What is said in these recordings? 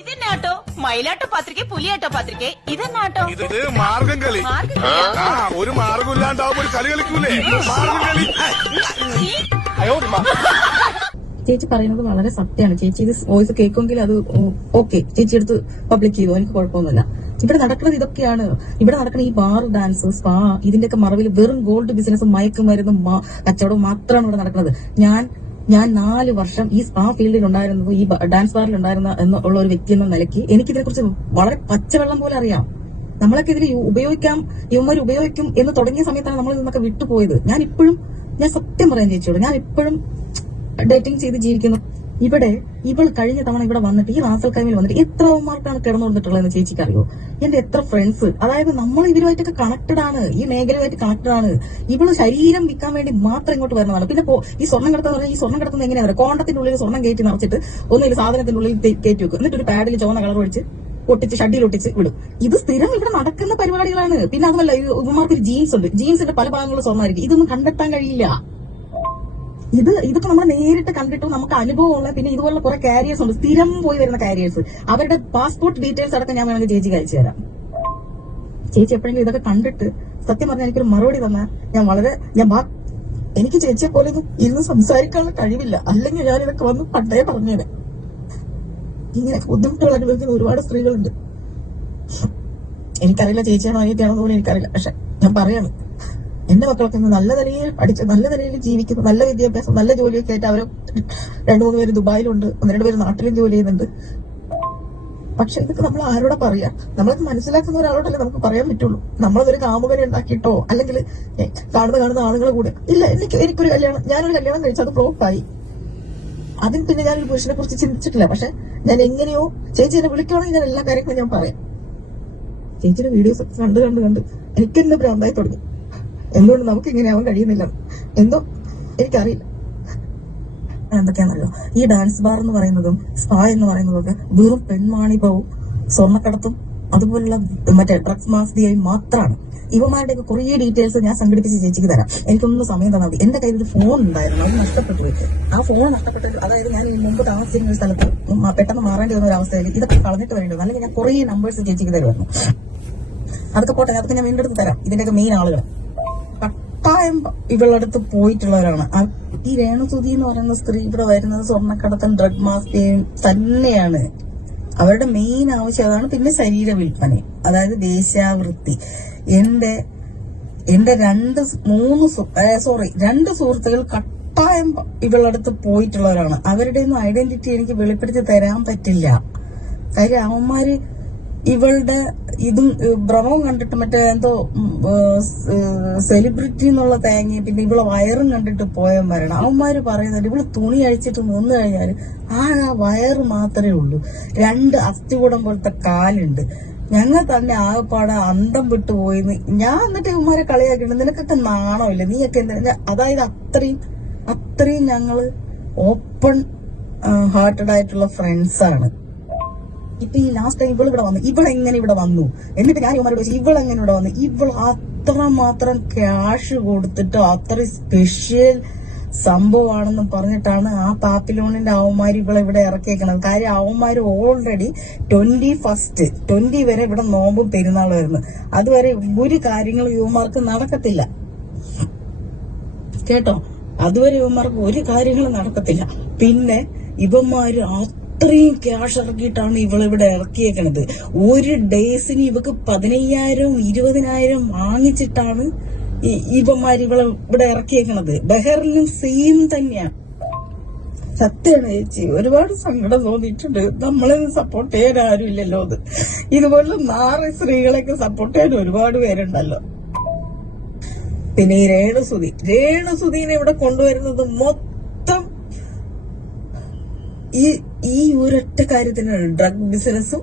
ഇതെന്നാട്ടോ മയിലാട്ടോ പത്രിക പുലിയാട്ടോ പത്രിക ഇതെന്നാട്ടോ ഇത് മാർഗം കളി. ഒരു മാർഗം ഇല്ലാണ്ടാവുമ്പോ ഒരു കളി കളിക്കൂലേ മാർഗം കളി. ചേച്ചി പറയുന്നത് വളരെ സത്യമാണ്. ചേച്ചി ഇത് വോയിസ് കേൾക്കുമെങ്കിൽ അത് ഓക്കെ, ചേച്ചി എടുത്ത് പബ്ലിക് ചെയ്തു, എനിക്ക് കുഴപ്പമൊന്നുമില്ല. ഇവിടെ നടക്കുന്നത് ഇതൊക്കെയാണ്. ഇവിടെ നടക്കുന്ന ഈ ബാർ, ഡാൻസ്, സ്പാ, ഇതിന്റെയൊക്കെ മറവിൽ വെറും ഗോൾഡ് ബിസിനസ്സും മയക്കുമരുന്നും കച്ചവടവും മാത്രമാണ് ഇവിടെ നടക്കുന്നത്. ഞാൻ 4 വർഷം ഈ സ്പാ ഫീൽഡിൽ ഉണ്ടായിരുന്നത്, ഈ ഡാൻസ് ബാറിൽ ഉണ്ടായിരുന്ന എന്നുള്ള ഒരു വ്യക്തി എന്ന നിലയ്ക്ക് എനിക്കിതിനെ കുറിച്ച് വളരെ പച്ചവെള്ളം പോലെ അറിയാം. നമ്മളൊക്കെ ഇതിൽ ഉപയോഗിക്കാം, ഇവന്മാർ ഉപയോഗിക്കും എന്ന് തുടങ്ങിയ സമയത്താണ് നമ്മൾ ഇതൊക്കെ വിട്ടുപോയത്. ഞാൻ സത്യം പറയാൻ ചേച്ചിയോട്, ഞാൻ ഇപ്പോഴും ഡേറ്റിംഗ് ചെയ്ത് ജീവിക്കുന്നു. ഇവൾ കഴിഞ്ഞ തവണ ഇവിടെ വന്നിട്ട്, ഈ റാസൽ കൈമിൽ വന്നിട്ട് എത്ര അവന്മാർക്കാണ് കിടന്നു കൊടുത്തിട്ടുള്ളതെന്ന് ചേച്ചിക്ക് അറിയോ? എന്റെ എത്ര ഫ്രണ്ട്സ്, അതായത് നമ്മൾ ഇവരുമായിട്ടൊക്കെ കണക്റ്റഡ് ആണ്, ഈ മേഖലയുമായിട്ട് കണക്റ്റഡ് ആണ്. ഇവള് ശരീരം വിൽക്കാൻ വേണ്ടി മാത്രം ഇങ്ങോട്ട് വരുന്നതാണ്. പിന്നെ ഈ സ്വർണ്ണം കിടത്തുന്ന പറഞ്ഞാൽ, ഈ സ്വർണ്ണം കിടത്തുന്നത് എങ്ങനെയാണ്? കോണ്ടത്തിന്റെ ഉള്ളിൽ സ്വർണ്ണം കയറ്റി നിറച്ചിട്ട് ഒന്നിൽ സാധനത്തിന്റെ ഉള്ളിൽ കയറ്റി വെക്കും, എന്നിട്ട് ഒരു പാഡിൽ ചുവന്ന കളർ ഒഴിച്ച് ഒട്ടിച്ച് ഷഡിയിൽ ഒട്ടിച്ച് വിടും. ഇത് സ്ഥിരം ഇവിടെ നടക്കുന്ന പരിപാടികളാണ്. പിന്നെ അതുമല്ല, ഇവന്മാർക്ക് ഒരു ജീൻസ് ഉണ്ട്, ജീൻസിന്റെ പല ഭാഗങ്ങളും സ്വർണ്ണമായിരിക്കും. ഇതൊന്നും കണ്ടെത്താൻ കഴിയില്ല. ഇതൊക്കെ നമ്മൾ നേരിട്ട് കണ്ടിട്ട് നമുക്ക് അനുഭവമുള്ള, പിന്നെ ഇതുപോലുള്ള കുറെ കാരിയേഴ്സ് ഉണ്ട്, സ്ഥിരം പോയി വരുന്ന കാരിയേഴ്സ്. അവരുടെ പാസ്പോർട്ട് ഡീറ്റെയിൽസ് അടക്കം ഞാൻ വേണമെങ്കിൽ ചേച്ചിക്ക് അയച്ചു തരാം. ചേച്ചി എപ്പോഴെങ്കിലും ഇതൊക്കെ കണ്ടിട്ട് സത്യം പറഞ്ഞാൽ എനിക്കൊരു മറുപടി തന്നാൽ എനിക്ക് ചേച്ചിയെ പോലെ ഇന്ന് സംസാരിക്കാനുള്ള കഴിവില്ല. അല്ലെങ്കിൽ ഞാൻ ഇതൊക്കെ വന്ന് പണ്ടേ പറഞ്ഞേനെ. ഇങ്ങനെ ബുദ്ധിമുട്ടുകൾ അനുഭവിക്കുന്ന ഒരുപാട് സ്ത്രീകളുണ്ട്. എനിക്കറിയില്ല ചേച്ചിയാണോ അനിയത്തിയാണോ എന്ന് പോലും എനിക്കറിയില്ല. പക്ഷെ ഞാൻ പറയാണ്, എന്റെ മക്കളൊക്കെ നല്ല നിലയിൽ പഠിച്ച്, നല്ല നിലയിൽ ജീവിക്കുന്നു, നല്ല വിദ്യാഭ്യാസം, നല്ല ജോലിയൊക്കെ ആയിട്ട് അവർ 2-3 പേര് ദുബായിലുണ്ട്, 1-2 പേര് നാട്ടിലും ജോലി ചെയ്യുന്നുണ്ട്. പക്ഷെ ഇതൊക്കെ നമ്മൾ ആരോടെ പറയാ? നമ്മളൊക്കെ മനസ്സിലാക്കുന്ന ഒരാളോടല്ലേ നമുക്ക് പറയാൻ പറ്റുള്ളൂ. നമ്മളതൊരു കാമുകനെ ഉണ്ടാക്കിയിട്ടോ അല്ലെങ്കിൽ കാണുന്ന ആളുകളെ കൂടെ ഇല്ല. എനിക്കൊരു ഞാനൊരു കല്യാണം കഴിച്ചു, അത് ഫ്ലോപ്പായി. അതിന് പിന്നെ ഞാനൊരു പുരുഷനെ കുറിച്ച് ചിന്തിച്ചിട്ടില്ല. പക്ഷെ ഞാൻ എങ്ങനെയോ ചേച്ചി എന്നെ വിളിക്കുകയാണെങ്കിൽ ഞാൻ എല്ലാ കാര്യങ്ങളും ഞാൻ പറയാം. ചേച്ചിയുടെ വീഡിയോസ് കണ്ട് എനിക്ക് എന്നെ ഭ്രാന്തായി തുടങ്ങി. എന്തുകൊണ്ട് നമുക്ക് ഇങ്ങനെയാവാൻ കഴിയുന്നില്ല എന്തോ എനിക്കറിയില്ല. എന്തൊക്കെയാണല്ലോ ഈ ഡാൻസ് ബാർ എന്ന് പറയുന്നതും സ്പാ എന്ന് പറയുന്നതൊക്കെ വെറും പെൺവാണിഭവും സ്വർണ്ണക്കടത്തും അതുപോലുള്ള മറ്റേ ഡ്രഗ്സ് മാഫിയയും മാത്രമാണ്. ഇവന്മാരുടെയൊക്കെ കുറേ ഡീറ്റെയിൽസ് ഞാൻ സംഘടിപ്പിച്ച് ചേച്ചിക്ക് തരാം. എനിക്കൊന്നും സമയം തന്നാൽ മതി. എന്റെ കയ്യിൽ ഒരു ഫോൺ ഉണ്ടായിരുന്നു, അത് നഷ്ടപ്പെട്ടു പോയി. ആ ഫോൺ നഷ്ടപ്പെട്ടു, അതായത് ഞാൻ മുമ്പ് താമസിച്ചിരുന്ന ഒരു സ്ഥലത്ത് പെട്ടെന്ന് മാറേണ്ടി വന്ന ഒരു അവസ്ഥയിൽ ഇതൊക്കെ കളഞ്ഞിട്ട് വരേണ്ടി, അല്ലെങ്കിൽ ഞാൻ കുറേ നമ്പേഴ്സ് ചേച്ചിക്ക് തരുമായിരുന്നു. അതൊക്കെ പോട്ടെ, അതൊക്കെ ഞാൻ വീണ്ടെടുത്ത് തരാം. ഇതിന്റെയൊക്കെ മെയിൻ ആളുകൾ കട്ടായം ഇവളടുത്ത് പോയിട്ടുള്ളവരാണ്. ഈ രേണുസുതി എന്ന് പറയുന്ന സ്ത്രീ ഇവിടെ വരുന്നത് സ്വർണ്ണക്കടത്തും ഡ്രഗ് മാഫിയയും തന്നെയാണ്. അവരുടെ മെയിൻ ആവശ്യം അതാണ്. പിന്നെ ശരീര വിൽപ്പന, അതായത് വേശ്യാവൃത്തി. എന്റെ 2 സുഹൃത്തുക്കൾ കട്ടായം ഇവളടുത്ത് പോയിട്ടുള്ളവരാണ്. അവരുടെ ഒന്നും ഐഡന്റിറ്റി എനിക്ക് വെളിപ്പെടുത്തി തരാൻ പറ്റില്ല. കാര്യം അവന്മാര് ഇവളുടെ ഇതും ഭ്രമവും കണ്ടിട്ട് മറ്റേ എന്തോ സെലിബ്രിറ്റി എന്നുള്ള തേങ്ങയും പിന്നെ ഇവളെ വയറും കണ്ടിട്ട് പോയവന്മാരാണ്. അവന്മാര് പറയുന്നത് ഇവള് തുണി അഴിച്ചിട്ട് നിന്ന് കഴിഞ്ഞാൽ ആ വയറ് മാത്രമേ ഉള്ളൂ, 2 അസ്ഥികൂടം പോലത്തെ കാലുണ്ട്. ഞങ്ങൾ തന്നെ ആകെപ്പാടെ അന്തം വിട്ടുപോയിന്ന് ഞാൻ എന്നിട്ട് ഇവന്മാരെ കളിയാക്കിയിട്ടുണ്ട്. നിനക്കൊക്കെ നാണമില്ല, നീയൊക്കെ എന്താ? അതായത് അത്രയും ഞങ്ങള് ഓപ്പൺ ഹാർട്ടഡ് ആയിട്ടുള്ള ഫ്രണ്ട്സാണ്. ഇപ്പൊ ഈ ലാസ്റ്റ് ടൈം ഇവളെങ്ങനെ ഇവിടെ വന്നു എന്നിട്ട് ഞാൻ ഇവന്മാരോട് ചോദിച്ചു, ഇവളെങ്ങനെ ഇവിടെ വന്നു? ഇവൾ അത്രമാത്രം ക്യാഷ് കൊടുത്തിട്ട് അത്രയും സ്പെഷ്യൽ സംഭവമാണെന്നും പറഞ്ഞിട്ടാണ് ആ പാപ്പിലോണിന്റെ അവന്മാര് ഇവിടെ ഇറക്കിയേക്കണത്. കാര്യം അവന്മാര് ഓൾറെഡി 20 വരെ ഇവിടെ നോമ്പും പെരുന്നാൾ വരുന്നു. അതുവരെ ഒരു കാര്യങ്ങളും യുവമാർക്ക് നടക്കത്തില്ല കേട്ടോ. അതുവരെ യുവമാർക്ക് ഒരു കാര്യങ്ങളും നടക്കത്തില്ല. പിന്നെ ഇവന്മാര് അത്രയും ക്യാഷ് ഇറക്കിയിട്ടാണ് ഇവളിവിടെ ഇറക്കിയേക്കണത്. ഒരു ഡേയ്സിന് ഇവക്ക് 15,000 20,000 വാങ്ങിച്ചിട്ടാണ് ഇവന്മാർ ഇവിടെ ഇറക്കിയേക്കണത്. ബഹറിലും സെയിം തന്നെയാണ്. സത്യമാണ് ചേച്ചി, ഒരുപാട് സങ്കടം തോന്നിയിട്ടുണ്ട്. നമ്മളെ സപ്പോർട്ട് ചെയ്യാൻ ആരുമില്ലല്ലോ. ഇതുപോലുള്ള 4 സ്ത്രീകളെയൊക്കെ സപ്പോർട്ട് ചെയ്യാൻ ഒരുപാട് പേരുണ്ടല്ലോ. പിന്നെ ഈ രേണുസുധീനെ ഇവിടെ കൊണ്ടുവരുന്നത് മൊത്തം ഈ ഒരൊറ്റ കാര്യത്തിനാണ്. ഡ്രഗ് ബിസിനസ്സും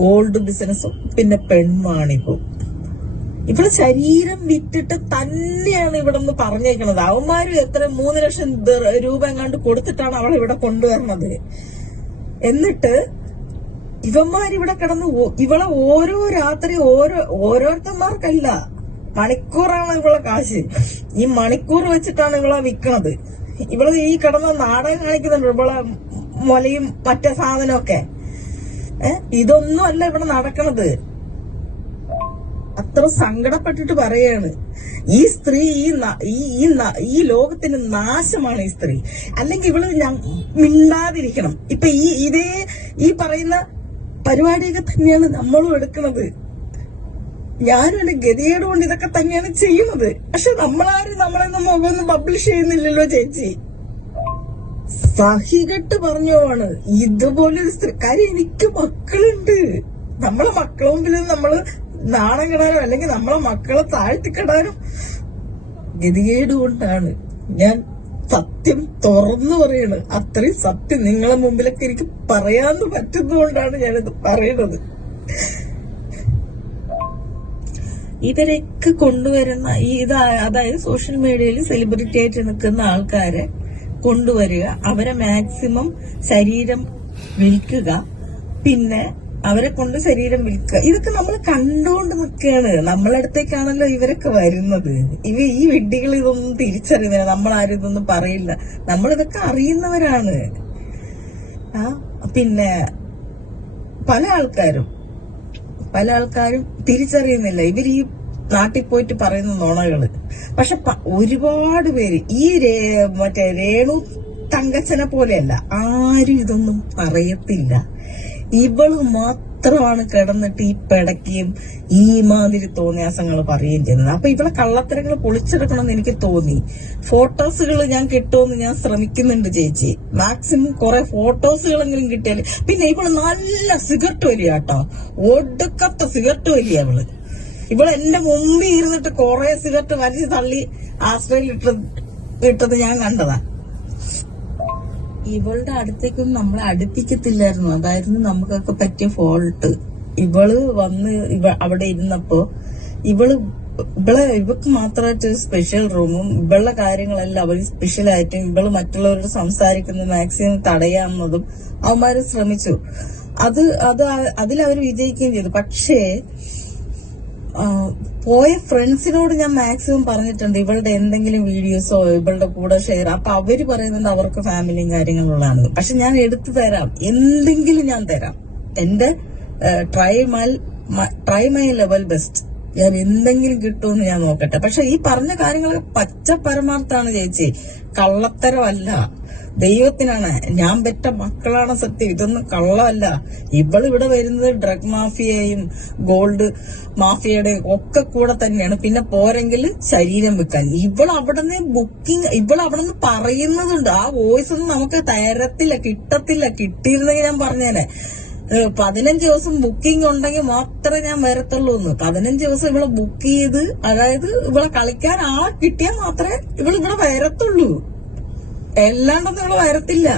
ഗോൾഡ് ബിസിനസ്സും പിന്നെ പെൺവാണിപ്പും. ഇവിടെ ശരീരം വിറ്റിട്ട് തന്നെയാണ് ഇവിടെ നിന്ന് പറഞ്ഞേക്കണത്. അവന്മാരും എത്ര 3 ലക്ഷം രൂപ എങ്ങാണ്ട് കൊടുത്തിട്ടാണ് അവളെ ഇവിടെ കൊണ്ടുവരുന്നത്. എന്നിട്ട് ഇവന്മാരിവിടെ കിടന്ന് ഇവളെ ഓരോ രാത്രി ഓരോരുത്തന്മാർക്കല്ല, മണിക്കൂറാണ് ഇവളെ കാശ്. ഈ മണിക്കൂർ വെച്ചിട്ടാണ് ഇവളെ വിൽക്കണത്. ഇവള് ഈ കിടന്ന നാടകം കാണിക്കുന്നുണ്ട്, ഇവളെ മുലയും മറ്റേ സാധനമൊക്കെ. ഇതൊന്നും അല്ല ഇവിടെ നടക്കണത്. അത്ര സങ്കടപ്പെട്ടിട്ട് പറയാണ്, ഈ സ്ത്രീ ഈ ലോകത്തിന് നാശമാണ് ഈ സ്ത്രീ. അല്ലെങ്കിൽ ഇവള് മിണ്ടാതിരിക്കണം. ഇപ്പൊ ഈ പറയുന്ന പരിപാടിയൊക്കെ തന്നെയാണ് നമ്മളും എടുക്കുന്നത്. ഞാനും എന്റെ ഗതികേട് കൊണ്ട് ഇതൊക്കെ തന്നെയാണ് ചെയ്യുന്നത്. പക്ഷെ നമ്മളാരും നമ്മളെന്നും മുഖമൊന്നും പബ്ലിഷ് ചെയ്യുന്നില്ലല്ലോ ചേച്ചി. സഹികെട്ട് പറഞ്ഞോവാണ് ഇതുപോലൊരു സ്ത്രീ. കാര്യം എനിക്ക് മക്കളുണ്ട്. നമ്മളെ മക്കളെ മുമ്പിൽ നമ്മള് നാണം കെടാനും അല്ലെങ്കിൽ നമ്മളെ മക്കളെ താഴ്ത്തിക്കെടാനും ഗതികേട് കൊണ്ടാണ് ഞാൻ സത്യം തുറന്നു പറയണ്. അത്രയും സത്യം നിങ്ങളെ മുമ്പിലൊക്കെ എനിക്ക് പറയാന്ന് പറ്റുന്നതുകൊണ്ടാണ് ഞാനിത് പറയണത്. ഇവരൊക്കെ കൊണ്ടുവരുന്ന അതായത് സോഷ്യൽ മീഡിയയിൽ സെലിബ്രിറ്റി ആയിട്ട് നിൽക്കുന്ന ആൾക്കാരെ കൊണ്ടുവരിക, അവരെ മാക്സിമം ശരീരം വിൽക്കുക, പിന്നെ അവരെ കൊണ്ട് ശരീരം വിൽക്കുക. ഇതൊക്കെ നമ്മൾ കണ്ടുകൊണ്ട് നിൽക്കുകയാണ്. നമ്മളെ അടുത്തേക്കാണല്ലോ ഇവരൊക്കെ വരുന്നത്. ഈ വിഡ്ഢികൾ ഇതൊന്നും തിരിച്ചറിയുന്നില്ല. നമ്മളാരും ഇതൊന്നും പറയില്ല. നമ്മളിതൊക്കെ അറിയുന്നവരാണ്. പിന്നെ പല ആൾക്കാരും തിരിച്ചറിയുന്നില്ല ഇവർ ഈ നാട്ടിൽ പോയിട്ട് പറയുന്ന നുണകള്. പക്ഷെ ഒരുപാട് പേര് ഈ രേണു തങ്കച്ചനെ പോലെയല്ല, ആരും ഇതൊന്നും പറയത്തില്ല. ഇവള് മാത്രമാണ് കിടന്നിട്ട് ഈ പിടയ്ക്കുകയും ഈ മാതിരി തോന്നിയാസങ്ങൾ പറയുകയും ചെയ്യുന്നത്. അപ്പൊ ഇവളെ കള്ളത്തരങ്ങൾ പൊളിച്ചെടുക്കണമെന്ന് എനിക്ക് തോന്നി. ഫോട്ടോസുകൾ ഞാൻ കിട്ടുമെന്ന് ഞാൻ ശ്രമിക്കുന്നുണ്ട് ചേച്ചി. മാക്സിമം കുറെ ഫോട്ടോസുകളെങ്കിലും കിട്ടിയാൽ. പിന്നെ ഇവള് നല്ല സിഗരറ്റ് വലിയ കേട്ടോ, ഒടുക്കത്തെ സിഗരറ്റ് വലിയ ഇവള് എന്റെ മുമ്പിൽ ഇരുന്നിട്ട് കുറെ സിഗരറ്റ് വലിച്ചു തള്ളി ആശ്രയിൽ ഇട്ടത് ഞാൻ കണ്ടതാ. ഇവളുടെ അടുത്തേക്കൊന്നും നമ്മളെ അടുപ്പിക്കത്തില്ലായിരുന്നു. അതായിരുന്നു നമുക്കൊക്കെ പറ്റിയ ഫോൾട്ട്. ഇവള് വന്ന് അവിടെ ഇരുന്നപ്പോ ഇവക്ക് മാത്രമായിട്ട് ഒരു സ്പെഷ്യൽ റൂമും ഇവളുടെ കാര്യങ്ങളെല്ലാം അവർ സ്പെഷ്യലായിട്ടും ഇവള് മറ്റുള്ളവരോട് സംസാരിക്കുന്നത് മാക്സിമം തടയാവുന്നതും അവന്മാര് ശ്രമിച്ചു. അതിലവർ വിജയിക്കുകയും ചെയ്തു. പക്ഷേ പോയ ഫ്രണ്ട്സിനോട് ഞാൻ മാക്സിമം പറഞ്ഞിട്ടുണ്ട് ഇവളുടെ എന്തെങ്കിലും വീഡിയോസോ ഇവളുടെ കൂടെ ഷെയർ. അപ്പൊ അവര് പറയുന്നത് അവർക്ക് ഫാമിലിയും കാര്യങ്ങളുള്ളതാണ്. പക്ഷെ ഞാൻ എടുത്തു തരാം, എന്തെങ്കിലും ഞാൻ തരാം. എന്റെ ട്രൈ മൈ ലെവൽ ബെസ്റ്റ്. ഞാൻ എന്തെങ്കിലും കിട്ടുമെന്ന് ഞാൻ നോക്കട്ടെ. പക്ഷെ ഈ പറഞ്ഞ കാര്യങ്ങൾ പച്ച പരമാർത്ഥാണ് ചേച്ചി, കള്ളത്തരമല്ല. ദൈവത്തിനാണ് ഞാൻ പെറ്റ മക്കളാണ് സത്യം. ഇതൊന്നും കള്ളമല്ല. ഇവളിവിടെ വരുന്നത് ഡ്രഗ് മാഫിയയും ഗോൾഡ് മാഫിയയുടെയും ഒക്കെ കൂടെ തന്നെയാണ്. പിന്നെ പോരെങ്കിൽ ശരീരം വിൽക്കാൻ. ഇവളവിടുന്ന് ഇവളവിടുന്ന് പറയുന്നതുണ്ട്. ആ വോയിസ് ഒന്നും നമുക്ക് തരത്തില്ല, കിട്ടത്തില്ല. കിട്ടിയിരുന്നെങ്കിൽ ഞാൻ പറഞ്ഞേനെ. 15 ദിവസം ബുക്കിംഗ് ഉണ്ടെങ്കിൽ മാത്രമേ ഞാൻ വരത്തുള്ളൂ എന്ന്. 15 ദിവസം ഇവളെ ബുക്ക് ചെയ്ത്, അതായത് ഇവളെ കളിക്കാൻ ആളെ കിട്ടിയാൽ മാത്രമേ ഇവളിവിടെ വരത്തുള്ളൂ. എല്ലാണ്ടൊന്നും ഇവള് വരത്തില്ല.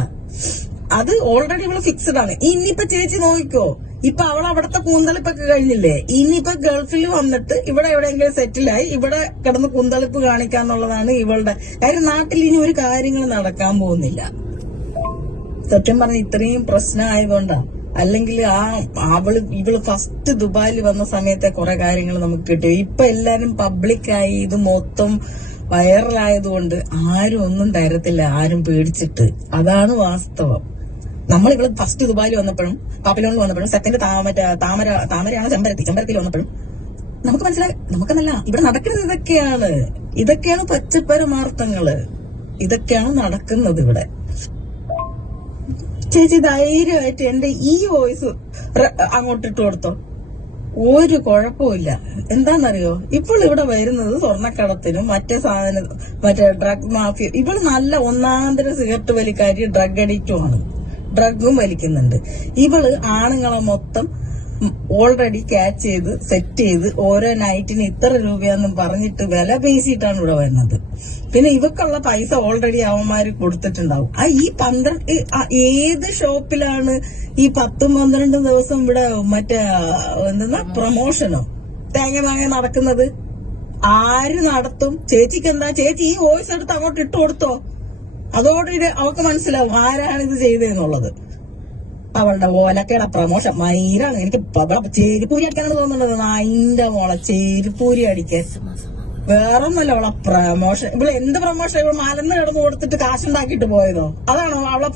അത് ഓൾറെഡി ഇവള് ഫിക്സഡ് ആണ്. ഇനിയിപ്പൊ ചേച്ചി നോക്കിക്കോ, ഇപ്പൊ അവൾ അവിടത്തെ കൂന്തളിപ്പൊക്കെ കഴിഞ്ഞില്ലേ, ഇനിയിപ്പൊ ഗൾഫിൽ വന്നിട്ട് ഇവിടെ എവിടെയെങ്കിലും സെറ്റിലായി ഇവിടെ കിടന്ന് കൂന്തളിപ്പ് കാണിക്കാന്നുള്ളതാണ് ഇവളുടെ കാര്യം. നാട്ടിൽ ഇനി ഒരു കാര്യങ്ങൾ നടക്കാൻ പോകുന്നില്ല. സത്യം പറഞ്ഞ ഇത്രയും പ്രശ്നമായതുകൊണ്ടാ. അല്ലെങ്കിൽ ഇവള് ഫസ്റ്റ് ദുബായിൽ വന്ന സമയത്തെ കുറെ കാര്യങ്ങൾ നമുക്ക് കിട്ടും. ഇപ്പൊ എല്ലാരും പബ്ലിക്കായി ഇത് മൊത്തം വൈറലായതുകൊണ്ട് ആരും ഒന്നും തരത്തില്ല, ആരും പേടിച്ചിട്ട്. അതാണ് വാസ്തവം. നമ്മളിവിടെ ഫസ്റ്റ് ദുബായിൽ വന്നപ്പോഴും പാപ്പിലോണിൽ വന്നപ്പോഴും സെക്കൻഡ് താമരയാണ് ചെമ്പരത്തിയിൽ വന്നപ്പോഴും നമുക്ക് മനസ്സിലായി, നമുക്കെന്നല്ല ഇവിടെ നടക്കുന്നത് ഇതൊക്കെയാണ് പച്ചപ്പരമാർത്ഥങ്ങള്. ഇതൊക്കെയാണ് നടക്കുന്നത് ഇവിടെ. ചേച്ചി ധൈര്യമായിട്ട് എന്റെ ഈ വോയിസ് അങ്ങോട്ടിട്ട് കൊടുത്തോ, ഒരു കുഴപ്പമില്ല. എന്താണെന്നറിയോ, ഇപ്പോൾ ഇവിടെ വരുന്നത് സ്വർണ്ണക്കടത്തിനും മറ്റേ ഡ്രഗ് മാഫിയ. ഇവള് നല്ല ഒന്നാന്തര സിഗരറ്റ് വലിക്കാരി, ഡ്രഗ് അഡിക്റ്റുമാണ്, ഡ്രഗും വലിക്കുന്നുണ്ട്. ഇവള് ആണുങ്ങളെ മൊത്തം ഓൾറെഡി ക്യാച്ച് ചെയ്ത് സെറ്റ് ചെയ്ത് ഓരോ നൈറ്റിന് ഇത്ര രൂപയാന്നും പറഞ്ഞിട്ട് വില പേശിയിട്ടാണ് ഇവിടെ വരുന്നത്. പിന്നെ ഇവക്കുള്ള പൈസ ഓൾറെഡി അവന്മാര് കൊടുത്തിട്ടുണ്ടാവും. ഏത് ഷോപ്പിലാണ് ഈ 10-12 ദിവസം ഇവിടെ മറ്റേ പ്രൊമോഷനോ തേങ്ങ നടക്കുന്നത്? ആര് നടത്തും? ചേച്ചിക്ക് എന്താ? ചേച്ചി ഈ വോയിസ് എടുത്ത് അങ്ങോട്ട് ഇട്ട് കൊടുത്തോ, അതോടെ അവർക്ക് മനസ്സിലാവും ആരാണ് ഇത് ചെയ്തതെന്നുള്ളത്. അവളുടെ ഓലക്കയുടെ പ്രമോഷൻ മയിലാണ്. എനിക്ക് ചേരിപ്പൂരി അടിക്കാനാണ് തോന്നുന്നത്. അതിന്റെ മോളെ ചേരിപ്പൂരി അടിക്കാൻ വേറൊന്നല്ല അവളെ പ്രമോഷൻ. ഇവിടെ എന്ത് പ്രമോഷൻ? ഇവിടെ മലന്ന് കിടന്ന് കൊടുത്തിട്ട് കാശുണ്ടാക്കിയിട്ട് പോയതോ? അതാണോ അവളെ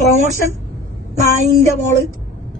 പ്രമോഷൻ? നായിന്റെ മോള്